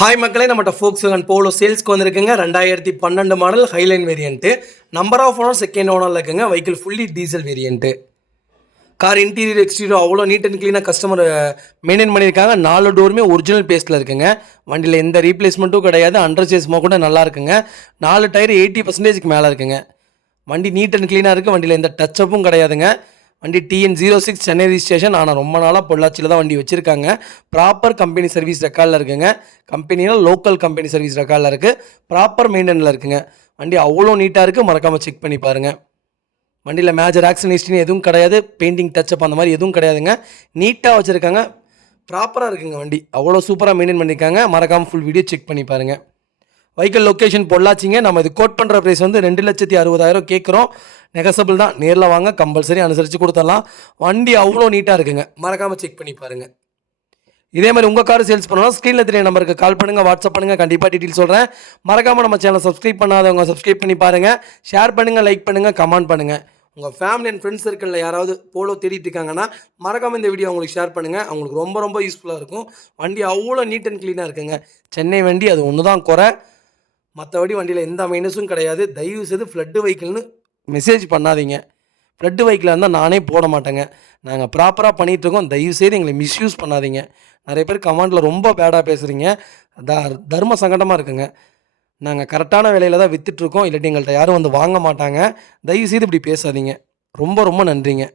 Hi மக்களே, நம்மகிட்ட Volkswagen polo சேல்ஸ்க்கு வந்திருக்குங்க. 2012 model highline variant. Number of owner second ஓனரில் இருக்குங்க. Vehicle fully diesel variant. Car interior exterior அவ்வளோ நீட் அண்ட் க்ளீனாக கஸ்டமர் மெயின்டைன் பண்ணியிருக்காங்க. 4 டோருமே ஒரிஜினல் பேஸ்ட்டில் இருக்குங்க. வண்டியில் எந்த ரீப்ளேஸ்மெண்ட்டும் கிடையாது. அண்டர் சேஸ்மோ கூட நல்லா இருக்குங்க. 4 டயர் 80% மேலே இருக்குங்க. வண்டி நீட் அண்ட் க்ளீனாக இருக்குது. வண்டியில் எந்த டச்சப்பும் கிடையாதுங்க. வண்டி TN06 சென்னை ரிஜிஸ்ட்ரேஷன். ஆனால் ரொம்ப நாளாக பொள்ளாச்சியில் தான் வண்டி வச்சுருக்காங்க. ப்ராப்பர் கம்பெனி சர்வீஸ் ரெக்கார்டில் இருக்குங்க. கம்பெனியில் லோக்கல் கம்பெனி சர்வீஸ் ரெக்கார்டில் இருக்குது. ப்ராப்பர் மெயின்டெனில் இருக்குங்க. வண்டி அவ்வளோ நீட்டாக இருக்குது. மறக்காமல் செக் பண்ணி பாருங்கள். வண்டியில் மேஜர் ஆக்சிடென்ட் ஹிஸ்ட்ரி எதுவும் கிடையாது. பெயிண்டிங் டச்சப் அந்த மாதிரி எதுவும் கிடையாதுங்க. நீட்டாக வச்சுருக்காங்க. ப்ராப்பராக இருக்குங்க. வண்டி அவ்வளோ சூப்பராக மெயின்டைன் பண்ணியிருக்காங்க. மறக்காமல் ஃபுல் வீடியோ செக் பண்ணி பாருங்கள். வெஹிக்கிள் லொக்கேஷன் பொள்ளாச்சிங்க. நம்ம இது கோட் பண்ணுற ப்ரைஸ் வந்து 2,60,000 கேட்குறோம். நெகசபிள் தான். நேரில் வாங்க, கம்பல்சரி அனுசரித்து கொடுத்துடலாம். வண்டி அவ்வளோ நீட்டாக இருக்குங்க. மறக்காமல் செக் பண்ணி பாருங்கள். இதே மாதிரி உங்கள் கார் சேல்ஸ் பண்ணலாம், ஸ்க்ரீனில் தெரிய நம்பருக்கு கால் பண்ணுங்கள், வாட்ஸ்அப் பண்ணுங்கள். கண்டிப்பாக டீட்டெயில் சொல்கிறேன். மறக்காமல் நம்ம சேனல் சப்ஸ்கிரைப் பண்ணாதவங்க சப்ஸ்கிரைப் பண்ணி பாருங்கள். ஷேர் பண்ணுங்கள், லைக் பண்ணுங்கள், கமெண்ட் பண்ணுங்கள். உங்கள் ஃபேமிலி அண்ட் ஃப்ரெண்ட்ஸ் சர்க்கிளில் யாராவது போலோ தேடிட்டு இருக்காங்கன்னா மறக்காமல் இந்த வீடியோ அவங்களுக்கு ஷேர் பண்ணுங்கள். அவங்களுக்கு ரொம்ப ரொம்ப யூஸ்ஃபுல்லாக இருக்கும். வண்டி அவ்வளோ நீட் அண்ட் க்ளீனாக இருக்குங்க. சென்னை வண்டி, அது ஒன்று தான் குறை. மற்றபடி வண்டியில் எந்த மைனஸும் கிடையாது. தயவு செய்து ஃப்ளட்டு வெஹிக்கிள்னு மெசேஜ் பண்ணாதீங்க. ஃப்ளட்டு வெஹிக்கிளாக இருந்தால் நானே போட மாட்டேங்க. நாங்கள் ப்ராப்பராக பண்ணிகிட்ருக்கோம். தயவுசெய்து எங்களை மிஸ்யூஸ் பண்ணாதீங்க. நிறைய பேர் கமெண்டில் ரொம்ப பேடாக பேசுகிறீங்க. தர்ம சங்கடமாக இருக்குங்க. நாங்கள் கரெக்டான விலையில் தான் விற்றுட்ருக்கோம். இல்லாட்டி எங்கள்கிட்ட யாரும் வந்து வாங்க மாட்டாங்க. தயவுசெய்து இப்படி பேசாதீங்க. ரொம்ப ரொம்ப நன்றிங்க.